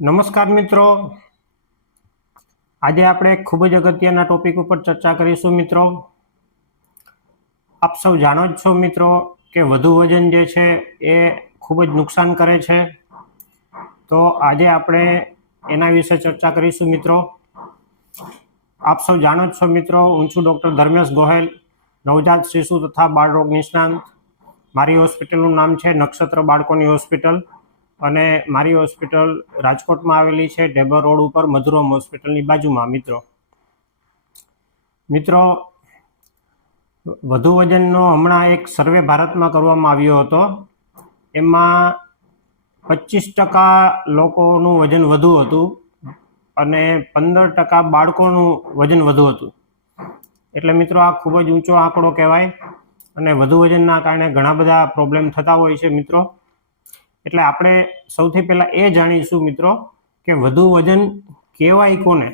નમસ્કાર મિત્રો. આજે આપણે ખૂબ જ અગત્યના ટોપિક ઉપર ચર્ચા કરીશું મિત્રો. આપ સૌ જાણો જ છો મિત્રો કે વધુ વજન જે છે એ ખૂબ જ નુકસાન કરે છે. તો આજે આપણે એના વિશે ચર્ચા કરીશું મિત્રો. આપ સૌ જાણો જ છો મિત્રો, હું છું ડૉક્ટર ધર્મેશ ગોહેલ, નવજાત શિશુ તથા બાળરોગ નિષ્ણાંત. મારી હોસ્પિટલનું નામ છે નક્ષત્ર બાળકોની હોસ્પિટલ. અને મારી હોસ્પિટલ રાજકોટમાં આવેલી છે ઢેબર રોડ ઉપર, મધુરમ હોસ્પિટલની બાજુમાં, મિત્રો. મિત્રો, વધુ વજનનો હમણાં એક સર્વે ભારતમાં કરવામાં આવ્યો હતો. એમાં પચીસ ટકા લોકોનું વજન વધુ હતું અને પંદર ટકા બાળકોનું વજન વધુ હતું. એટલે મિત્રો, આ ખૂબ જ ઊંચો આંકડો કહેવાય અને વધુ વજનના કારણે ઘણા બધા પ્રોબ્લેમ થતા હોય છે, મિત્રો. એટલે આપણે સૌથી પહેલાં એ જાણીશું મિત્રો કે વધુ વજન કહેવાય કોને?